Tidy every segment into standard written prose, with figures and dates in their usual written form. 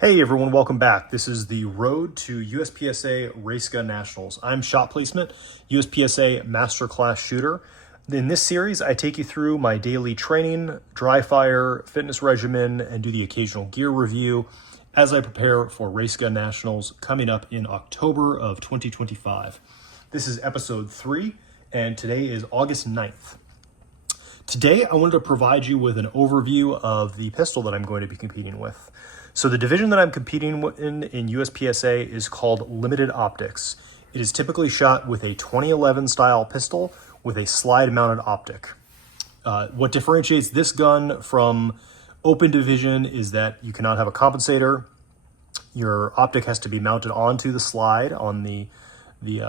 Hey everyone, welcome back. This is the Road to USPSA Race Gun Nationals. I'm Shot Placement, USPSA Masterclass Shooter. In this series, I take you through my daily training, dry fire, fitness regimen, and do the occasional gear review as I prepare for Race Gun Nationals coming up in October of 2025. This is episode 3, and today is August 9th. Today, I wanted to provide you with an overview of the pistol that I'm going to be competing with. So the division that I'm competing in USPSA is called Limited Optics. It is typically shot with a 2011 style pistol with a slide mounted optic. What differentiates this gun from open division is that you cannot have a compensator. Your optic has to be mounted onto the slide. On the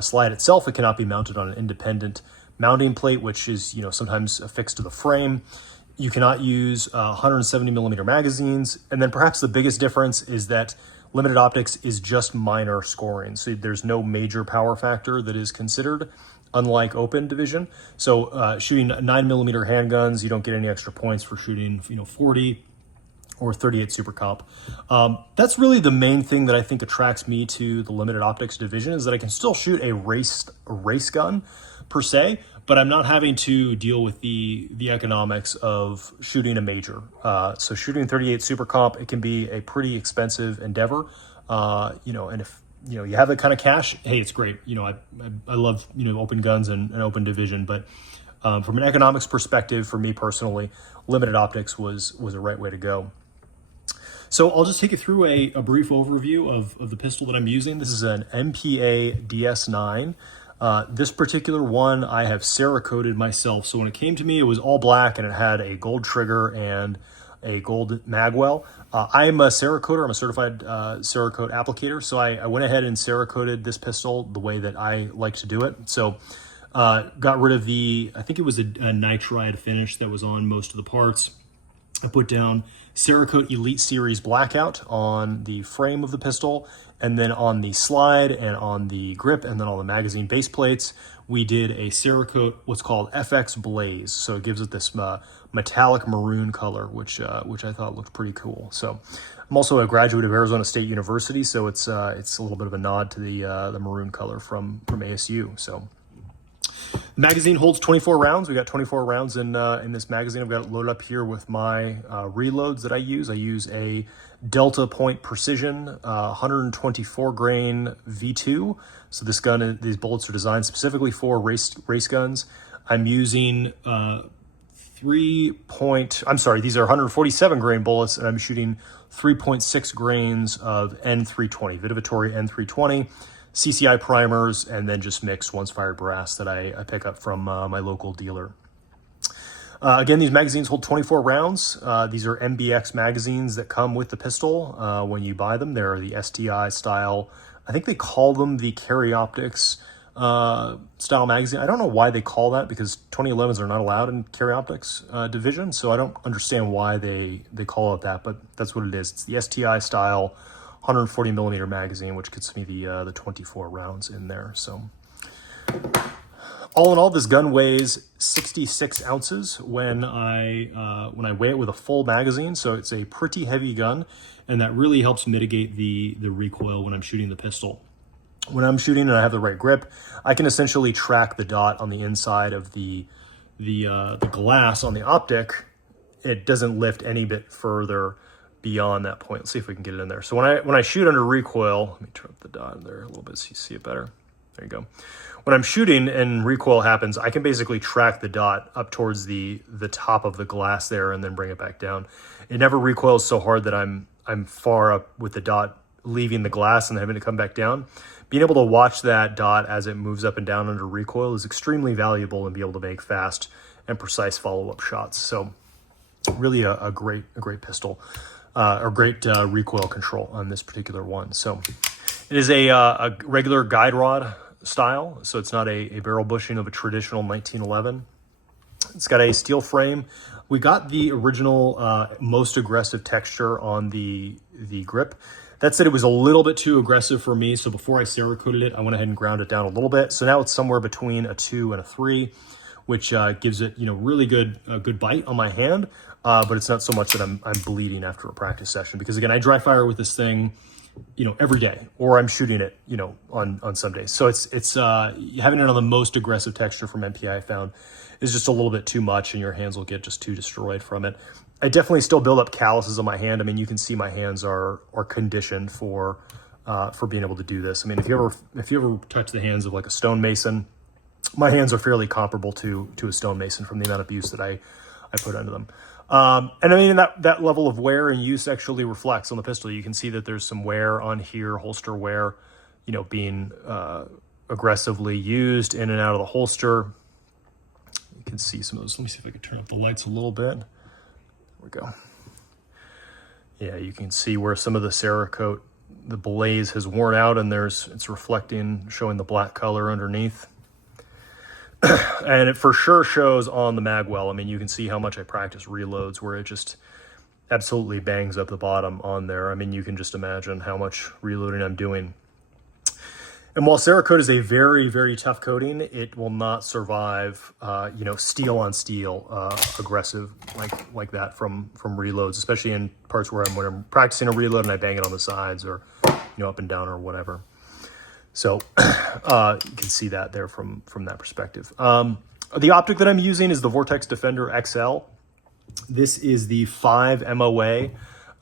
slide itself, it cannot be mounted on an independent mounting plate, which is sometimes affixed to the frame. You cannot use 170 millimeter magazines. And then perhaps the biggest difference is that limited optics is just minor scoring. So there's no major power factor that is considered, unlike open division. So shooting 9 millimeter handguns, you don't get any extra points for shooting 40 or 38 Super Comp. That's really the main thing that I think attracts me to the limited optics division, is that I can still shoot a race gun per se, but I'm not having to deal with the economics of shooting a major. So shooting 38 Super Comp, it can be a pretty expensive endeavor. And if you have that kind of cash, hey, it's great. I love open guns and open division, but from an economics perspective, for me personally, limited optics was a right way to go. So I'll just take you through a brief overview of the pistol that I'm using. This is an MPA DS9. This particular one I have Cerakoted myself. So when it came to me, it was all black and it had a gold trigger and a gold magwell. I'm a Cerakoter. I'm a certified Cerakote applicator. So I went ahead and Cerakoted this pistol the way that I like to do it. So got rid of I think it was a nitride finish that was on most of the parts. I put down Cerakote Elite Series Blackout on the frame of the pistol, and then on the slide and on the grip and then on the magazine base plates, we did a Cerakote, what's called FX Blaze. So it gives it this metallic maroon color, which I thought looked pretty cool. So I'm also a graduate of Arizona State University, so it's a little bit of a nod to the maroon color from ASU. So the magazine holds 24 rounds. We got 24 rounds in this magazine. I've got it loaded up here with my reloads that I use. I use a Delta Point Precision 124 grain V2. So these bullets are designed specifically for race guns. I'm using these are 147 grain bullets, and I'm shooting 3.6 grains of N320, Vitivatore N320. CCI primers, and then just mixed once fired brass that I pick up from my local dealer. Again, these magazines hold 24 rounds. These are MBX magazines that come with the pistol when you buy them. They're the STI style. I think they call them the Carry Optics style magazine. I don't know why they call that, because 2011s are not allowed in Carry Optics division, so I don't understand why they call it that, but that's what it is. It's the STI style 140 millimeter magazine, which gets me the 24 rounds in there. So all in all, this gun weighs 66 ounces when I weigh it with a full magazine. So it's a pretty heavy gun, and that really helps mitigate the recoil when I'm shooting the pistol. When I'm shooting and I have the right grip, I can essentially track the dot on the inside of the glass on the optic. It doesn't lift any bit further beyond that point. Let's see if we can get it in there. So when I shoot under recoil, let me turn up the dot there a little bit so you see it better. There you go. When I'm shooting and recoil happens, I can basically track the dot up towards the top of the glass there and then bring it back down. It never recoils so hard that I'm far up with the dot leaving the glass and having to come back down. Being able to watch that dot as it moves up and down under recoil is extremely valuable, and be able to make fast and precise follow-up shots. So really a great pistol. Or great recoil control on this particular one. So it is a regular guide rod style, so it's not a barrel bushing of a traditional 1911. It's got a steel frame. We got the original most aggressive texture on the grip. That said, it was a little bit too aggressive for me, so before I Cerakoted it, I went ahead and ground it down a little bit. So now it's somewhere between a 2 and a 3, which gives it really good bite on my hand. but it's not so much that I'm bleeding after a practice session, because again, I dry fire with this thing, every day, or I'm shooting it, on some days. So it's having it on the most aggressive texture from MPA I found is just a little bit too much, and your hands will get just too destroyed from it. I definitely still build up calluses on my hand. I mean, you can see my hands are conditioned for being able to do this. I mean, if you ever touch the hands of like a stonemason, my hands are fairly comparable to a stonemason from the amount of use that I put into them. And I mean, that level of wear and use actually reflects on the pistol. You can see that there's some wear on here, holster wear, being aggressively used in and out of the holster. You can see some of those. Let me see if I can turn up the lights a little bit. There we go. Yeah, you can see where some of the Cerakote, the blaze has worn out, and it's reflecting, showing the black color underneath. And it for sure shows on the mag well. I mean, you can see how much I practice reloads where it just absolutely bangs up the bottom on there. I mean, you can just imagine how much reloading I'm doing. And while Cerakote is a very, very tough coating, it will not survive, steel on steel, aggressive like that from reloads, especially in parts when I'm practicing a reload and I bang it on the sides or, up and down or whatever. So you can see that there from that perspective. The optic that I'm using is the Vortex Defender XL. This is the 5 MOA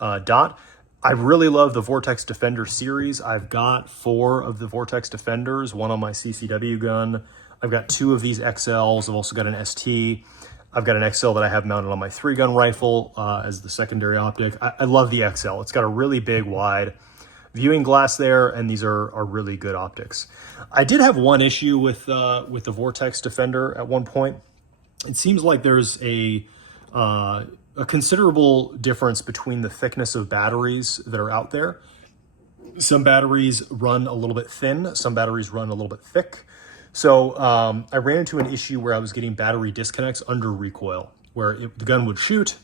dot. I really love the Vortex Defender series. I've got 4 of the Vortex Defenders, one on my CCW gun. I've got 2 of these XLs. I've also got an ST. I've got an XL that I have mounted on my 3-gun rifle as the secondary optic. I love the XL. It's got a really big, wide viewing glass there, and these are really good optics. I did have one issue with the Vortex Defender at one point. It seems like there's a considerable difference between the thickness of batteries that are out there. Some batteries run a little bit thin, some batteries run a little bit thick. So I ran into an issue where I was getting battery disconnects under recoil, where the gun would shoot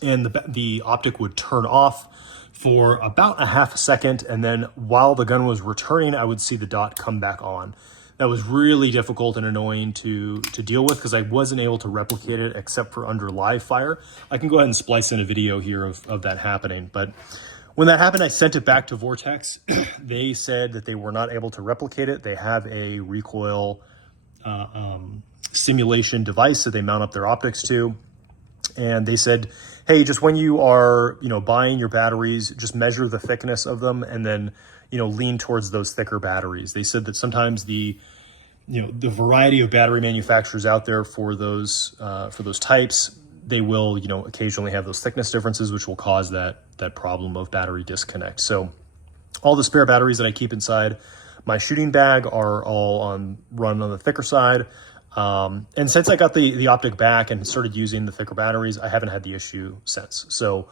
and the optic would turn off for about a half a second, and then while the gun was returning, I would see the dot come back on. That was really difficult and annoying to deal with because I wasn't able to replicate it except for under live fire. I can go ahead and splice in a video here of that happening. But when that happened, I sent it back to Vortex. They said that they were not able to replicate it. They have a recoil simulation device that they mount up their optics to. And they said, hey, just when you are, buying your batteries, just measure the thickness of them and then, lean towards those thicker batteries. They said that sometimes the variety of battery manufacturers out there for those types, they will, occasionally have those thickness differences, which will cause that problem of battery disconnect. So all the spare batteries that I keep inside my shooting bag are all run on the thicker side. And since I got the optic back and started using the thicker batteries, I haven't had the issue since. So,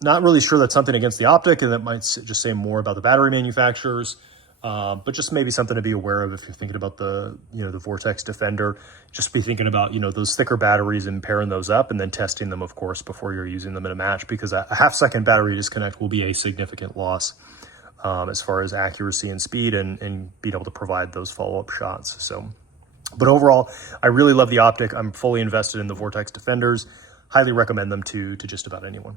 not really sure that's something against the optic, and that might just say more about the battery manufacturers, but just maybe something to be aware of if you're thinking about the Vortex Defender. Just be thinking about, those thicker batteries and pairing those up and then testing them, of course, before you're using them in a match, because a half-second battery disconnect will be a significant loss as far as accuracy and speed and being able to provide those follow-up shots. So. But overall, I really love the optic. I'm fully invested in the Vortex Defenders. Highly recommend them to just about anyone.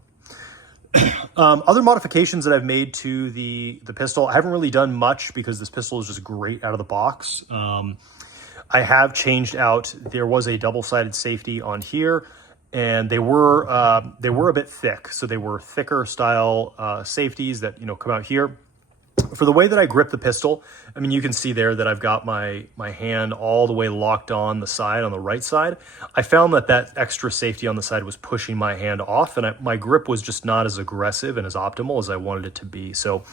Other modifications that I've made to the pistol, I haven't really done much because this pistol is just great out of the box. I have changed out, there was a double-sided safety on here, and they were a bit thick. So they were thicker style safeties that come out here. For the way that I grip the pistol, I mean, you can see there that I've got my hand all the way locked on the side, on the right side. I found that extra safety on the side was pushing my hand off, and my grip was just not as aggressive and as optimal as I wanted it to be. So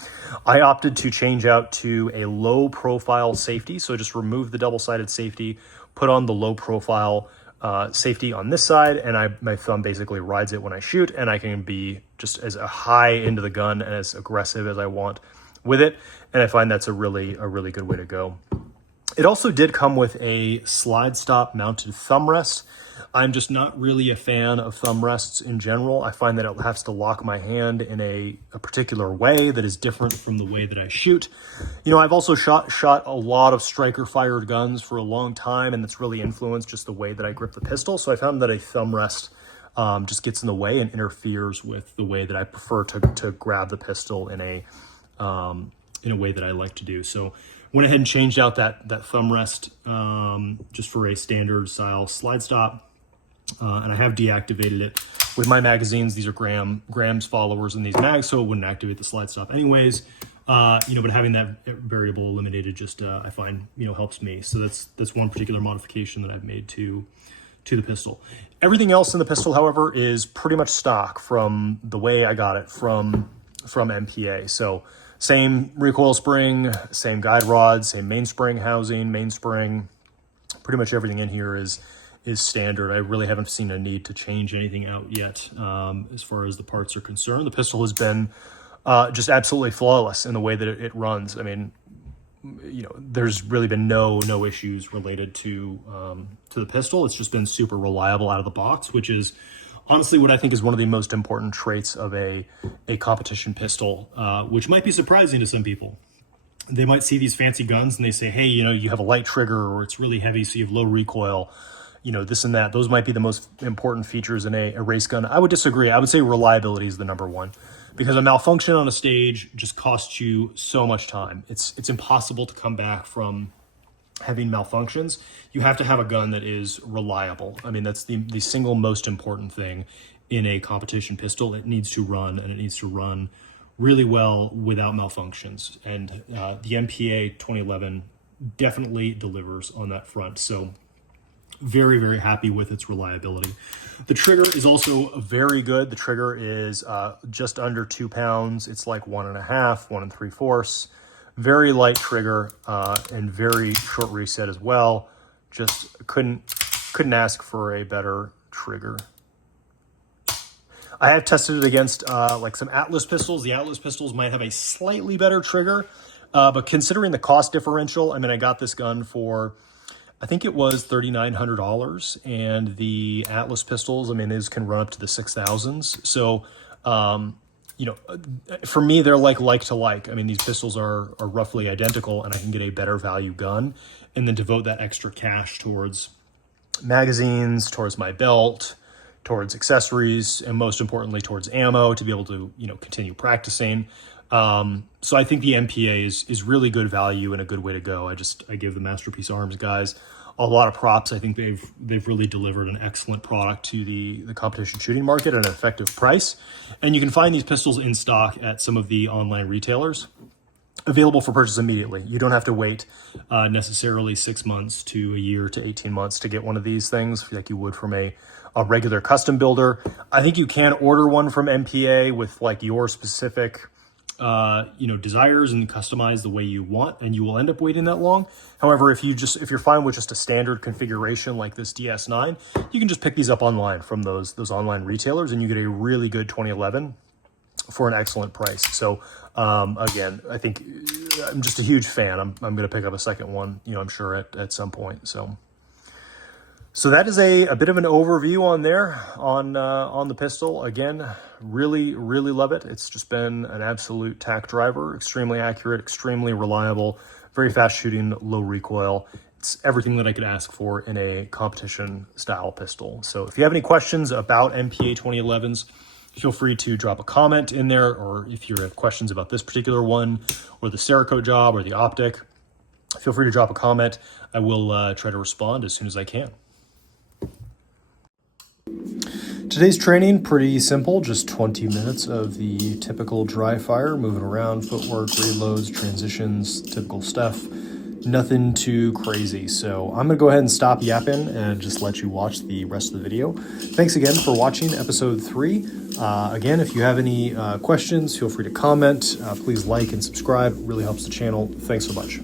I opted to change out to a low profile safety. So just remove the double-sided safety, put on the low profile safety on this side, and my thumb basically rides it when I shoot, and I can be just as high into the gun and as aggressive as I want with it, and I find that's a really good way to go. It also did come with a slide stop mounted thumb rest. I'm just not really a fan of thumb rests in general. I find that it has to lock my hand in a particular way that is different from the way that I shoot. I've also shot a lot of striker fired guns for a long time, and it's really influenced just the way that I grip the pistol. So I found that a thumb rest just gets in the way and interferes with the way that I prefer to grab the pistol in a way that I like to do. So went ahead and changed out that thumb rest just for a standard style slide stop. And I have deactivated it with my magazines. These are grams followers in these mags, so it wouldn't activate the slide stop anyways. But having that variable eliminated just I find helps me. So that's one particular modification that I've made to the pistol. Everything else in the pistol, however, is pretty much stock from the way I got it from MPA. So same recoil spring, same guide rod, same mainspring housing, mainspring. Pretty much everything in here is standard. I really haven't seen a need to change anything out yet as far as the parts are concerned. The pistol has been just absolutely flawless in the way that it runs. I mean, there's really been no issues related to the pistol. It's just been super reliable out of the box, which is honestly what I think is one of the most important traits of a competition pistol, which might be surprising to some people. They might see these fancy guns and they say, hey, you have a light trigger, or it's really heavy, so you have low recoil, this and that. Those might be the most important features in a race gun. I would disagree. I would say reliability is the number one, because a malfunction on a stage just costs you so much time. It's impossible to come back from having malfunctions. You have to have a gun that is reliable. I mean, that's the single most important thing in a competition pistol. It needs to run, and it needs to run really well without malfunctions. And the MPA 2011 definitely delivers on that front. So very, very happy with its reliability. The trigger is also very good. The trigger is just under 2 pounds. It's like 1.5, 1 3/4. Very light trigger and very short reset as well. Just couldn't ask for a better trigger. I have tested it against like some Atlas pistols. The Atlas pistols might have a slightly better trigger, but considering the cost differential, I mean, I got this gun for, I think it was $3,900, and the Atlas pistols, I mean, these can run up to the 6,000s. So, for me, they're like to like. I mean, these pistols are roughly identical, and I can get a better value gun and then devote that extra cash towards magazines, towards my belt, towards accessories, and most importantly, towards ammo to be able to, continue practicing. So I think the MPA is really good value and a good way to go. I give the Masterpiece Arms guys a lot of props. I think they've really delivered an excellent product to the competition shooting market at an effective price. And you can find these pistols in stock at some of the online retailers, available for purchase immediately. You don't have to wait necessarily 6 months to a year to 18 months to get one of these things like you would from a regular custom builder. I think you can order one from MPA with like your specific desires and customize the way you want, and you will end up waiting that long. However, if you're fine with just a standard configuration like this DS9, you can just pick these up online from those online retailers, and you get a really good 2011 for an excellent price. So again, I think I'm just a huge fan. I'm going to pick up a second one, I'm sure at some point. So that is a bit of an overview on there on the pistol. Again, really, really love it. It's just been an absolute tack driver, extremely accurate, extremely reliable, very fast shooting, low recoil. It's everything that I could ask for in a competition style pistol. So if you have any questions about MPA 2011s, feel free to drop a comment in there, or if you have questions about this particular one or the Cerakote job or the optic, feel free to drop a comment. I will try to respond as soon as I can. Today's training, pretty simple, just 20 minutes of the typical dry fire, moving around, footwork, reloads, transitions, typical stuff. Nothing too crazy. So I'm going to go ahead and stop yapping and just let you watch the rest of the video. Thanks again for watching episode 3. Again, if you have any questions, feel free to comment. Please like and subscribe. It really helps the channel. Thanks so much.